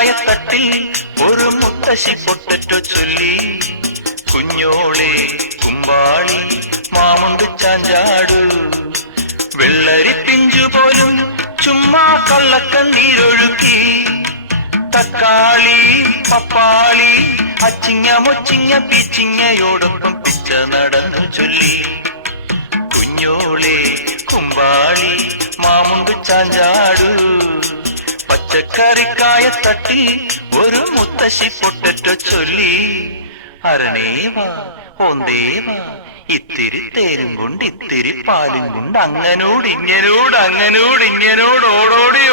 പച്ചക്കറിക്കായത്തട്ടിൽ ഒരു മുത്തശ്ശി പൊട്ടറ്റോ ചൊല്ലി. കുഞ്ഞോളെ കുമ്പാളി മാമുണ്ട് ചാഞ്ചാടു, വെള്ളരി പിഞ്ചു പോലും ചുമ്മാ കള്ളക്കണ്ണീരൊഴുക്കി. തക്കാളി പപ്പാളി അച്ചിങ്ങ മൊച്ചിങ്ങ പീച്ചിങ്ങയോടൊപ്പം പിച്ച നടന്നു ചൊല്ലി. കുഞ്ഞോളെ കുമ്പാളി മാമുണ്ട് ചാഞ്ചാടു, പച്ചക്കറിക്കായത്തട്ടിൽ ഒരു മുത്തശ്ശി പൊട്ടറ്റോ ചൊല്ലി. അരണേവാ ഓന്തേവാ ഇത്തിരി തേരും കൊണ്ട് ഇത്തിരി പാലും കൊണ്ട് അങ്ങനോട് ഇങ്ങനോട് ഓടോടി